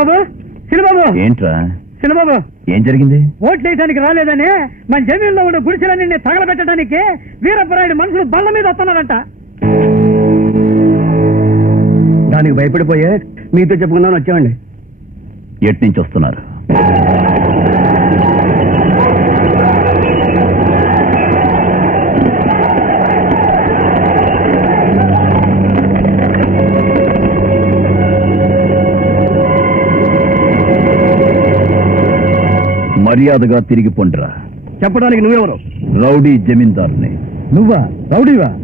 చిన్నబాబు చిన్నబాబు ఏంట్రా? చిన్నబాబు ఏం జరిగింది? ఓట్లు వేయడానికి రాలేదని మన జమీన్లో ఉన్న గుడిసెలన్నీ తగలబెట్టడానికి వీరప్పరాయుడు మనుషులు బండ్ల మీద వస్తున్నారంట. దానికి భయపడిపోయే మీతో చెప్పుకుందామని వచ్చామండి. ఎట్నుంచి వస్తున్నారు? మర్యాదగా తిరిగి పొండ్రా. చెప్పడానికి నువ్వెవరు? రౌడీ జమీందార్ని. నువ్వా? రౌడీవా?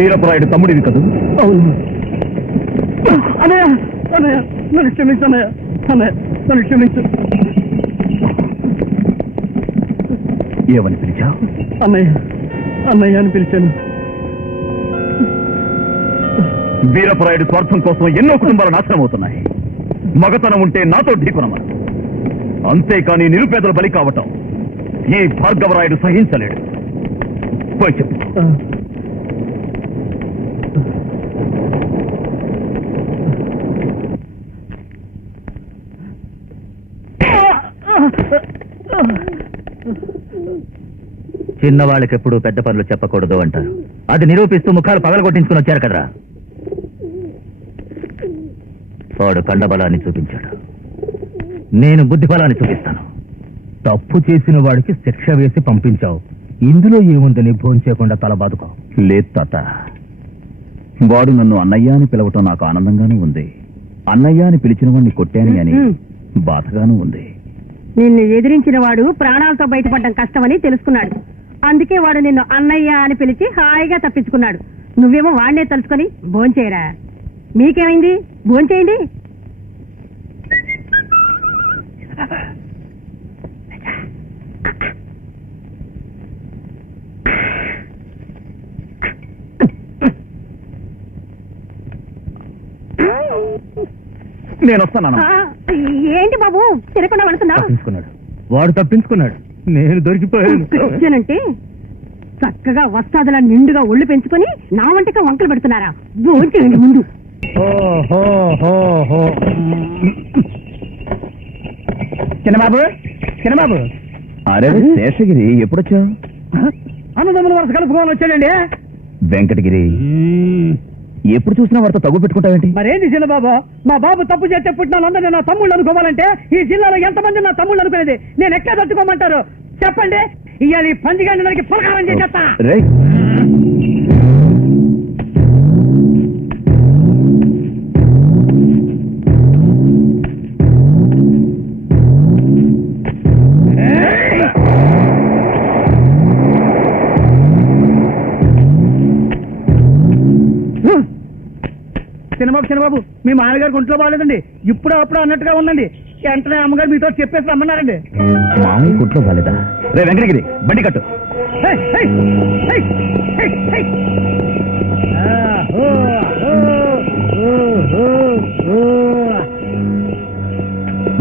వీరపరాయుడు తమ్ముడివి కదూ? అవును. అన్నయ్య అన్నయ్య నన్ను క్షమించు అన్నయ్య అన్నయ్య నన్ను క్షమించు. ఏమని పిలిచావు అన్నయ్య అన్నయ్య అని పిలిచాను. వీరపరాయుడు స్వార్థం కోసం ఎన్నో కుటుంబాలు నాశనం అవుతున్నాయి. మగతనం ఉంటే నాతో ఢీకొనమను. అంతేకాని నిరుపేదల బలి కావటం ఈ భార్గవరాయుడు సహించలేడు. పోయి చెప్పు. ఆ. చిన్నవాళ్ళకి ఎప్పుడు పెద్ద పనులు చెప్పకూడదు అంటారు. అది నిరూపిస్తూ ముఖాలు పగలగొట్టించుకుని వచ్చారు కదరా. వాడు కండబలాన్ని చూపించాడు. నేను బుద్ధి బలాన్ని చూపిస్తాను. తప్పు చేసిన వాడికి శిక్ష వేసి పంపించావు. ఇందులో ఏముందని భోంచేయకుండా తల బాదుకో. లేదు తాత. వాడు నన్ను అన్నయ్య అని పిలవటం నాకు ఆనందంగానూ ఉంది. అన్నయ్య అని పిలిచిన వాడిని కొట్టాను అని బాధగానూ ఉంది. నిన్ను ఎదిరించిన వాడు ప్రాణాలతో బయటపడడం కష్టమని తెలుసుకున్నాడు. అందుకే వాడు నిన్ను అన్నయ్య అని పిలిచి హాయిగా తప్పించుకున్నాడు. నువ్వేమో వాడినే తలుచుకొని భోంచేయరా? మీకేమైంది? భోంచేయండి. నేను వస్తాను ఏంటి బాబు? తినకుండా వెళుతున్నావు తప్పించుకున్నాడు. వాడు తప్పించుకున్నాడు. నేను దొరికిపోయాను. చక్కగా వస్తాదులా నిండుగా ఒళ్ళు పెంచుకొని నా వంటక వంకలు పెడుతున్నారా? భోంచేయండి ముందు. చిన్నబాబు చిన్నబాబు అరే శేషగిరి ఎప్పుడొచ్చావు? అన్నదమ్ముల వరుస కలుపుకోవాలని వచ్చాడండి. వెంకటగిరి. ఎప్పుడు చూసినా వారితో తగ్గు పెట్టుకుంటావేంటి? మరేంది చిన్న బాబు? మా బాబు తప్పు చేస్తే పుట్టిన నా తమ్ముళ్ళు అనుకోవాలంటే ఈ జిల్లాలో ఎంతమంది నా తమ్ముళ్ళు అనుకునేది? నేను ఎక్కడ తట్టుకోమంటారు? చెప్పండి. ఇవాళ ఈ పందిగాండి దానికి పులకారం చేసేస్తా. రే చిన్నబాబు మీ మామగారికి ఒంట్లో బాగాలేదండి. ఇప్పుడు అప్పుడు అన్నట్టుగా ఉందండి. వెంటనే అమ్మగారు మీతో చెప్పేసి రమ్మన్నారండి. మామూలు కుట్లో బాలేదా రే వెంకటగిరి బండి కట్టు.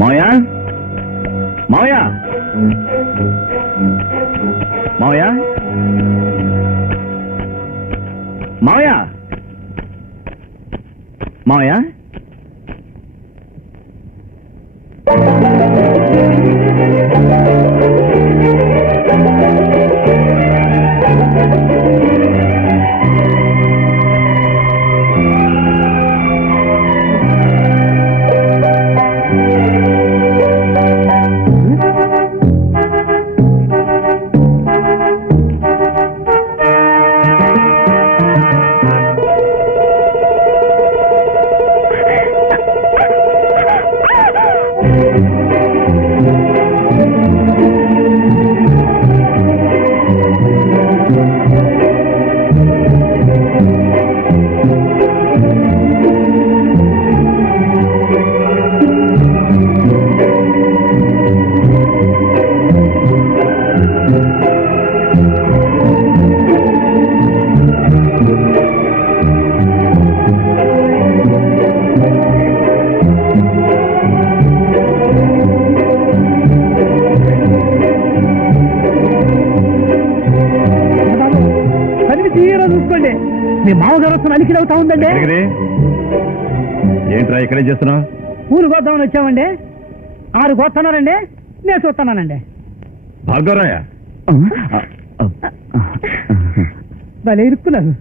మావయ్య మావయ్య మావయ్య మావయ్య మావయ్య మీ మామగారు వస్తున్న అలికిడి అవుతా ఉందండి. ఏంట్రా ఇక్కడే చేస్తున్నావు? పూలు కోద్దామని వచ్చామండి. ఆరు కోస్తున్నారండి నేను చూస్తున్నానండి. భార్గవరాయ? భలే ఇరుక్కున్నారు.